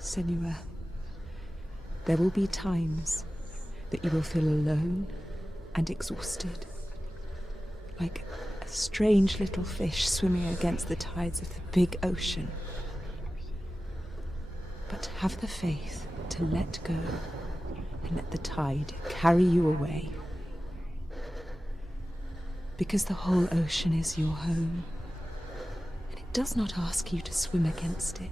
Senua, there will be times that you will feel alone and exhausted, like a strange little fish swimming against the tides of the big ocean. But have the faith to let go and let the tide carry you away. Because the whole ocean is your home, and it does not ask you to swim against it.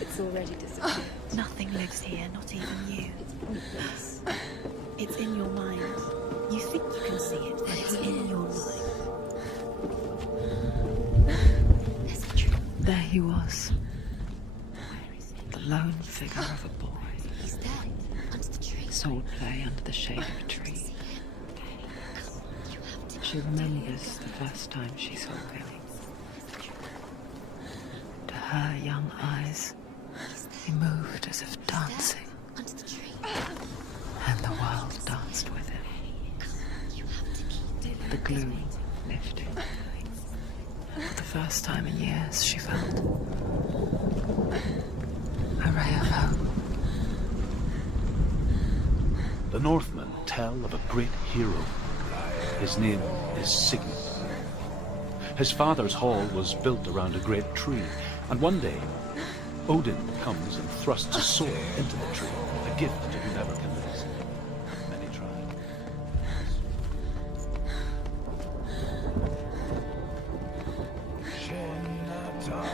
It's already disappeared. Nothing lives here, not even you. It's pointless. It's in your mind. You think you can see it, but it's in your mind. There's a tree. There he was. Where is it? The lone figure of a boy. He's there, under the tree. Swordplay under the shade of a tree. She remembers the first time she saw him. To her young eyes, he moved as if dancing, Under the tree. and the world danced with him. You have to keep The gloom lifted. For the first time in years, she felt a ray of hope. The Northmen tell of a great hero. His name is Sigmund. His father's hall was built around a great tree, and one day, Odin comes and thrusts a sword into the tree, a gift to whomever can resist. Many try. Stop.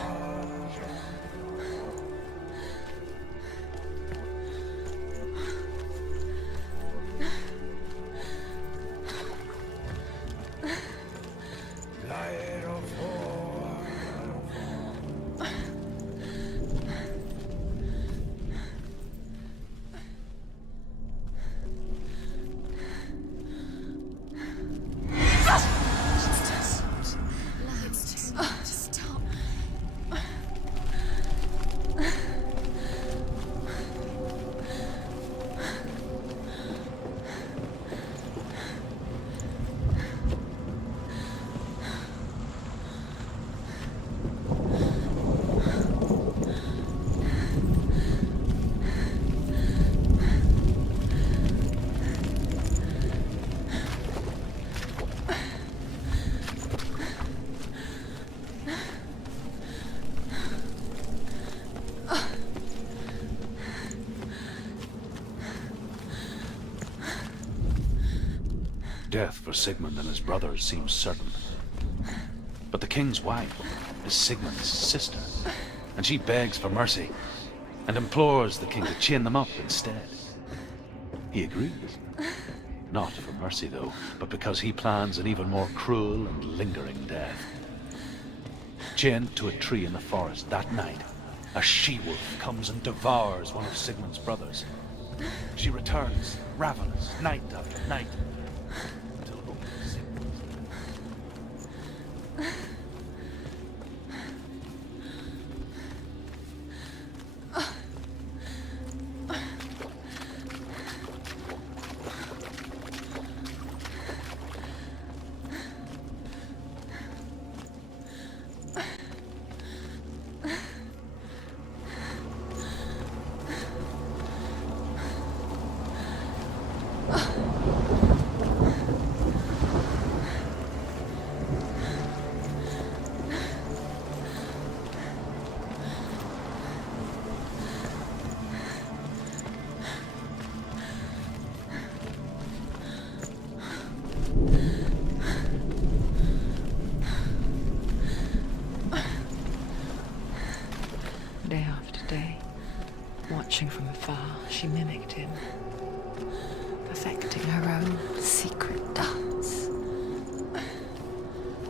Death for Sigmund and his brothers seems certain. But the king's wife is Sigmund's sister, and she begs for mercy and implores the king to chain them up instead. He agrees. Not for mercy, though, but because he plans an even more cruel and lingering death. Chained to a tree in the forest that night, a she-wolf comes and devours one of Sigmund's brothers. She returns, ravenous, night after night, until only Sigmund. Day after day, watching from afar, she mimicked him, perfecting her own secret dance,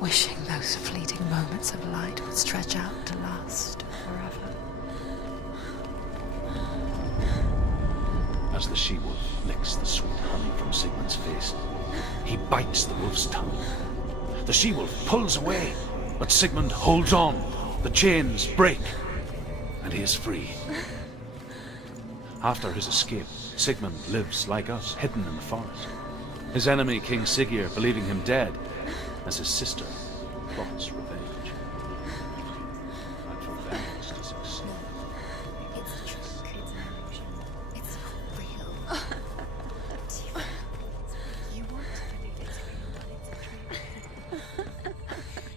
wishing those fleeting moments of light would stretch out to last forever. As the she-wolf licks the sweet honey from Sigmund's face, he bites the wolf's tongue. The she-wolf pulls away, But Sigmund holds on. The chains break, and he is free. After his escape, Sigmund lives like us, hidden in the forest. His enemy, King Siggeir, believing him dead, as his sister plots revenge. And for vengeance to succeed. It's a trick. It's an illusion. It's not real. You want to believe it's real, but it's a trick.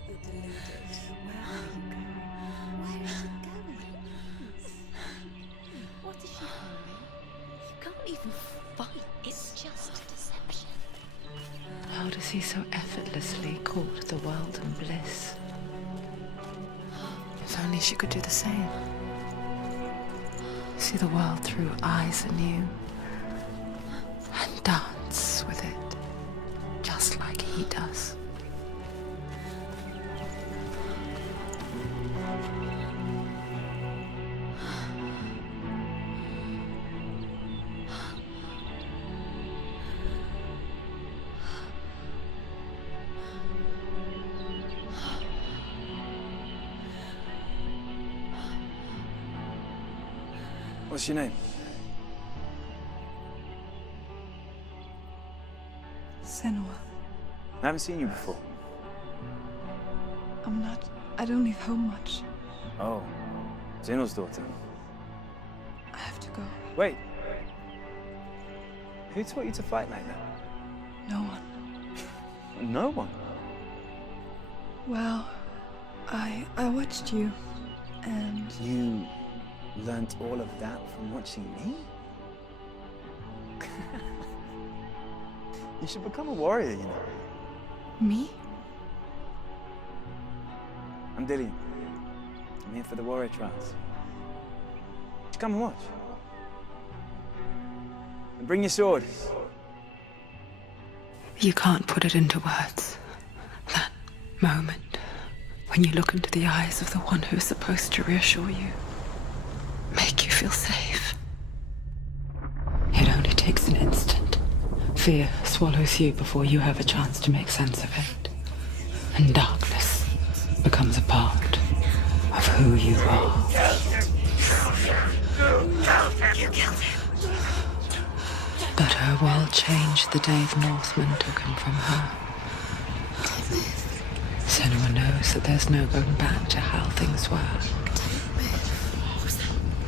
You're deluded. Where are you going? Where is she going? What is she following? You can't even fight. It's just deception. How does he so effortlessly court the world and bliss? If only she could do the same. See the world through eyes anew and dance with it, just like he does. What's your name? Senua. I haven't seen you before. I don't leave home much. Oh, Zeno's daughter. I have to go. Wait. Who taught you to fight like that? No one. No one. Well, I watched you, and You learnt all of that from watching me? You should become a warrior, you know. me? I'm Dillian. I'm here for the warrior trials. Just come and watch. And bring your sword. You can't put it into words. That moment when you look into the eyes of the one who is supposed to reassure you, make you feel safe. It only takes an instant. Fear swallows you before you have a chance to make sense of it. And darkness becomes a part of who you are. You killed him. But her world changed the day the Northmen took him from her. Senua knows that there's no going back to how things were.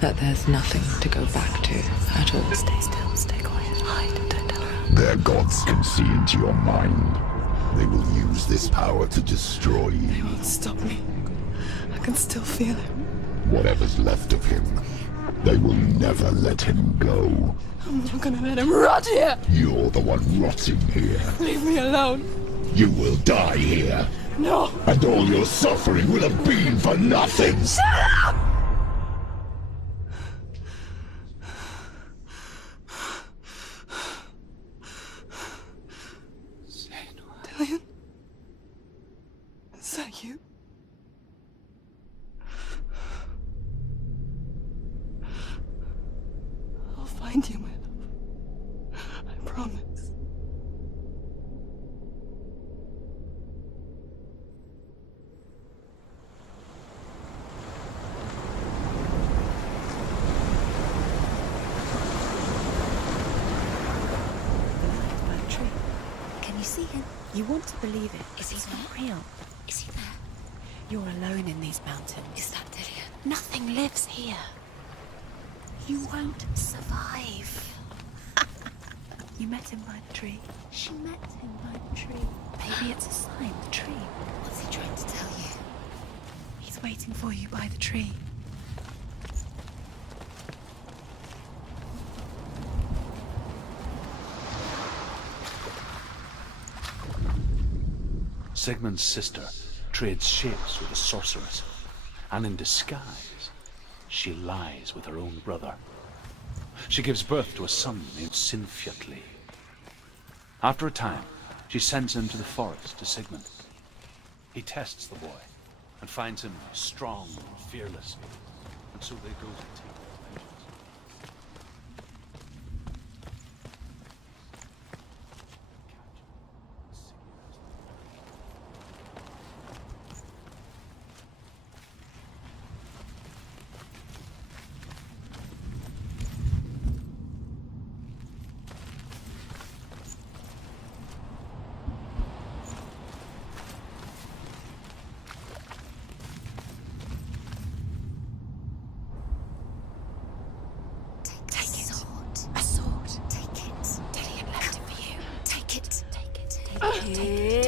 That there's nothing to go back to at all. Stay still, stay quiet, hide, don't tell her. Their gods can see into your mind. They will use this power to destroy They you. won't stop me. I can still feel him. Whatever's left of him, they will never let him go. I'm not gonna let him rot here. You're the one rotting here. Leave me alone. You will die here, No. and all your suffering will have been for nothing. Dillian? Is that you? I'll find you, my love. I promise. By the tree. Can you see him? You want to believe it. Is he It's there? not real. Is he there? You're alone in these mountains. Is that Dillian? Nothing lives here. You won't survive. You met him by the tree. She met him by the tree. Maybe it's a sign, the tree. What's he trying to tell you? He's waiting for you by the tree. Sigmund's sister trades shapes with a sorceress, and in disguise, she lies with her own brother. She gives birth to a son named Sinfjotli. After a time, she sends him to the forest to Sigmund. He tests the boy and finds him strong and fearless, and so they go to take their vengeance.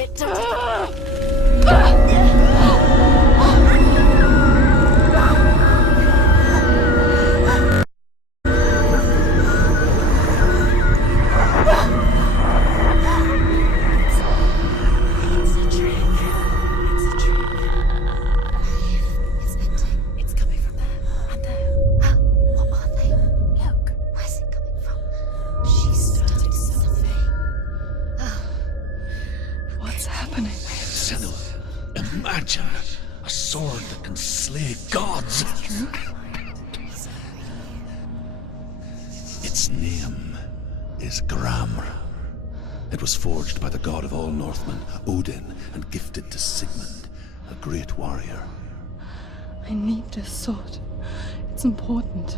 it! Don't do that! It's a trick. It's a trick. It's venting. It's coming from there and there. What are they? Look. Where's it coming from? She started something. What's happening? Senua, imagine a sword that can slay gods. Its name is Gramr. It was forged by the god of all Northmen, Odin, and gifted to Sigmund, a great warrior. I need this sword. It's important.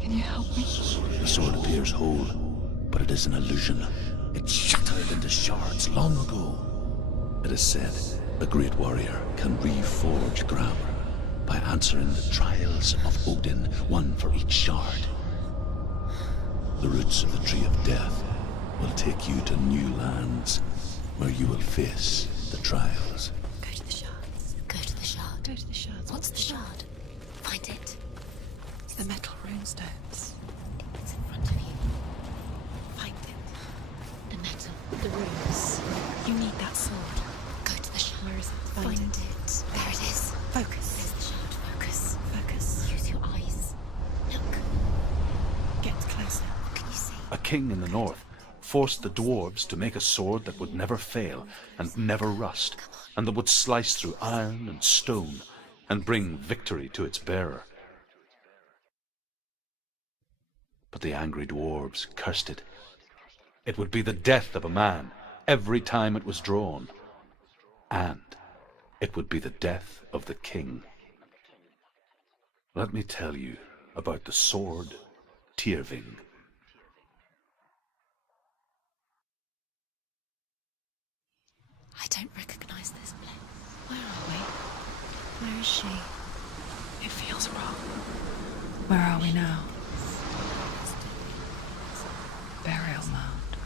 Can you help me? The sword appears whole, but it is an illusion. It shattered into shards long ago. It is said a great warrior can reforge Gramr by answering the trials of Odin, one for each shard. The roots of the Tree of Death will take you to new lands where you will face the trials. Go to the shards. Go to the shard. Go to the shards. What's the shard? Find it. It's the metal runestones. It's in front of you. Find it. The metal. The runes. You need that sword. Go to the shard. Where is it? Find it. There it is. Focus. There's the shard. Focus. Focus. Use your eyes. Look. Get closer. What can you see? A king in the north forced the dwarves to make a sword that would never fail and never rust, and that would slice through iron and stone and bring victory to its bearer. But the angry dwarves cursed it. It would be the death of a man every time it was drawn, and it would be the death of the king. Let me tell you about the sword Tyrving. I don't recognize this place. Where are we? Where is she? It feels wrong. Where are we now? Burial mound.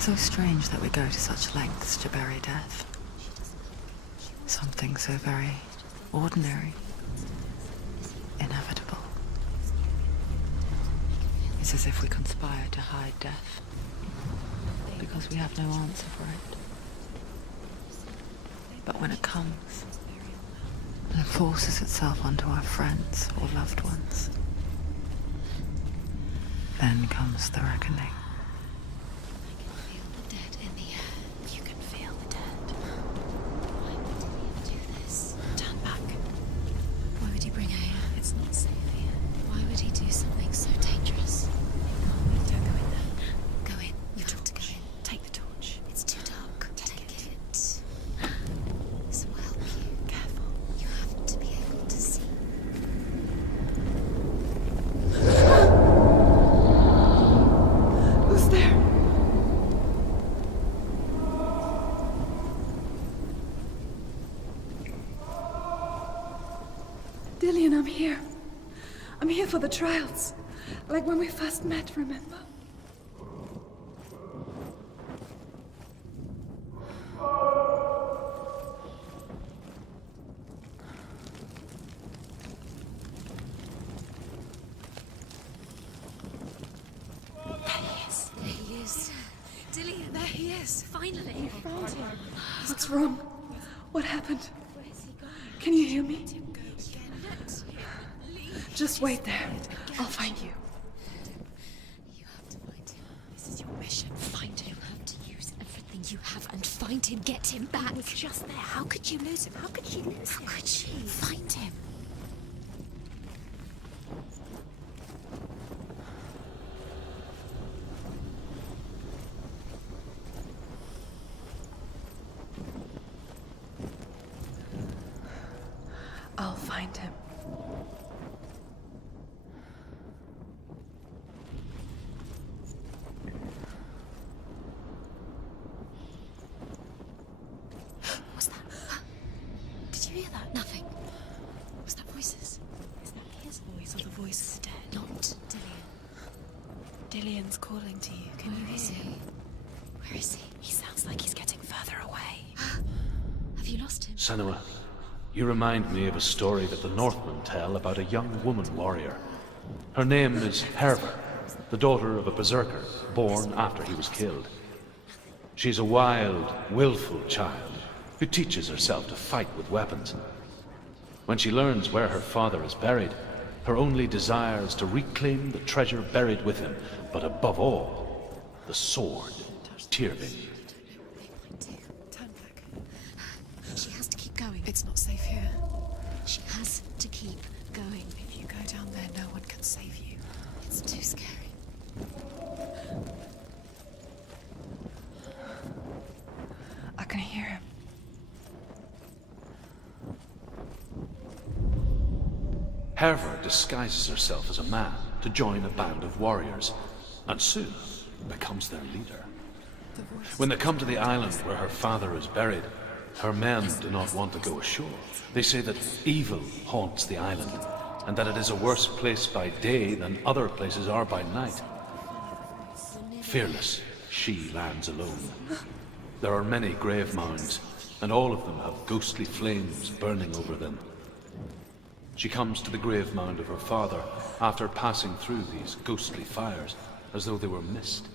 So strange that we go to such lengths to bury death. Something so very ordinary, inevitable. It's as if we conspire to hide death, because we have no answer for it. But when it comes, and forces itself onto our friends or loved ones, then comes the reckoning. Feel the dead in the air. You can feel the dead. Why would he do this? Turn back. Why would he bring her here? It's not safe here. Why would he do something so dangerous? Don't go in there. Go in. You have to go in. Take the torch. It's too dark. Take it. This will help you. Careful. You have to be able to see. Who's there? Dillian, I'm here. I'm here for the trials. Like when we first met, remember? There he is. Dillian, there he is. Finally. Found him. What's wrong? What happened? Where's he going? Can you hear me? Let him go again. Let him leave. Just wait there. I'll find you. You have to find him. This is your mission. Find him. You have to use everything you have and find him. Get him back. He was just there. How could you lose him? How could she lose him? How could she? Find him. I'll find him. What's that? Did you hear that? Nothing. Was that voices? Is that his voice or the voice of the dead? Not Dillian. Dillian's calling to you. Can you Where is hear? he? Where is he? He sounds like he's getting further away. Have you lost him? Senua, you remind me of a story that the Northmen tell about a young woman warrior. Her name is Herva, the daughter of a berserker born after he was killed. She's a wild, willful child who teaches herself to fight with weapons. When she learns where her father is buried, her only desire is to reclaim the treasure buried with him, but above all, the sword, Tyrvin. Turn back. She has to keep going. It's not safe here. She has to keep going. If you go down there, no one can save you. It's too scary. I can hear him. Herva disguises herself as a man to join a band of warriors, and soon becomes their leader. When they come to the island where her father is buried, her men do not want to go ashore. They say that evil haunts the island, and that it is a worse place by day than other places are by night. Fearless, she lands alone. There are many grave mounds, and all of them have ghostly flames burning over them. She comes to the grave mound of her father after passing through these ghostly fires, as though they were mist.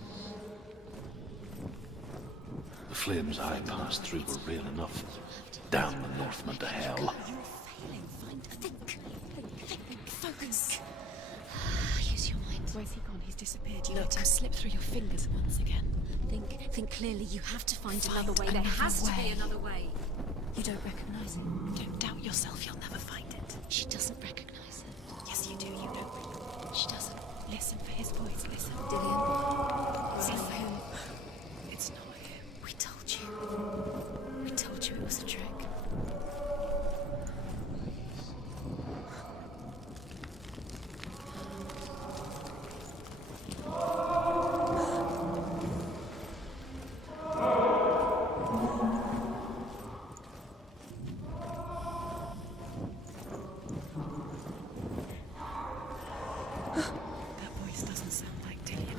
The flames I passed through were real enough. Damn the Northmen to hell. You're failing. Think. Focus. Use your mind. Where's he gone? He's disappeared. You let him slip through your fingers once again. Think clearly. You have to find another way. There has to be another way. You don't recognize it. Don't doubt yourself. You'll never find it. She doesn't recognize it. Yes, you do. You don't. She doesn't. Listen for his voice. Listen. Dillian. It's not him. It's not him. We told you. We told you it was a trick.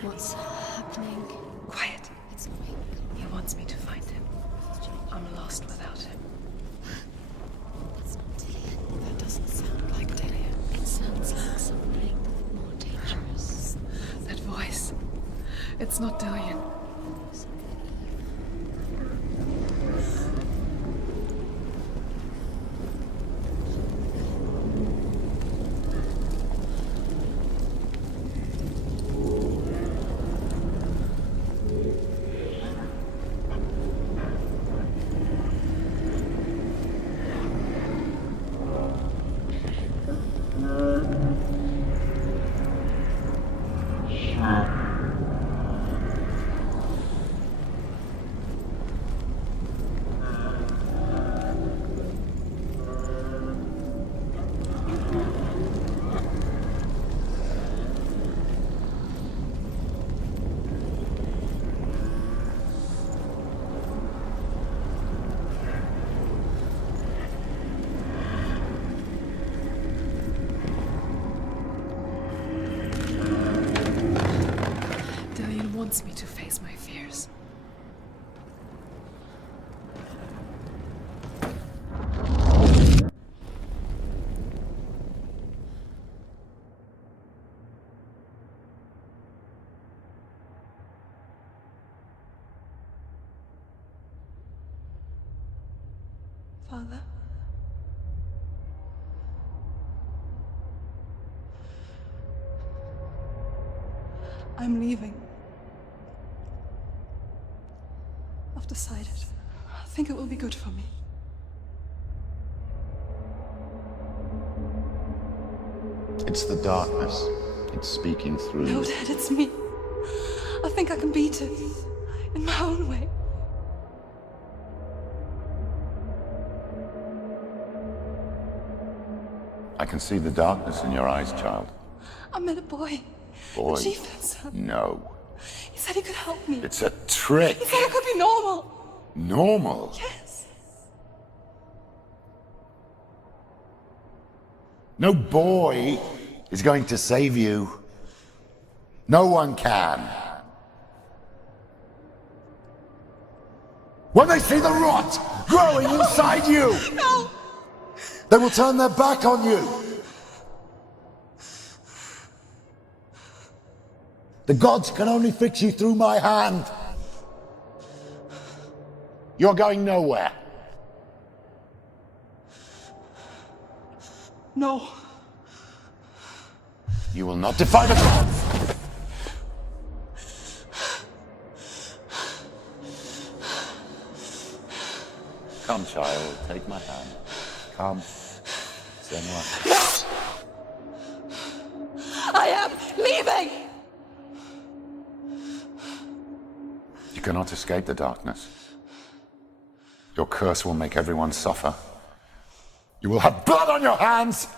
What's happening? Quiet. It's quick. He wants me to find him. I'm lost without him. That's not Dillian. That doesn't sound like Dillian. It sounds like something more dangerous. That voice. It's not Dillian. Wants me to face my fears. Father? I'm leaving. I've decided. I think it will be good for me. It's the darkness. It's speaking through No, you. Dad, it's me. I think I can beat it. In my own way. I can see the darkness in your eyes, child. I met a boy. Boy. The chieftain's son. No. He said he could help me. It's a trick. He said I could be normal. Normal. Yes. No boy is going to save you. No one can. When they see the rot growing inside you, No! they will turn their back on you. The gods can only fix you through my hand. You're going nowhere. No. You will not defy the gods! Come, child, take my hand. Come. Senua. I am leaving! You cannot escape the darkness. Your curse will make everyone suffer. You will have blood on your hands!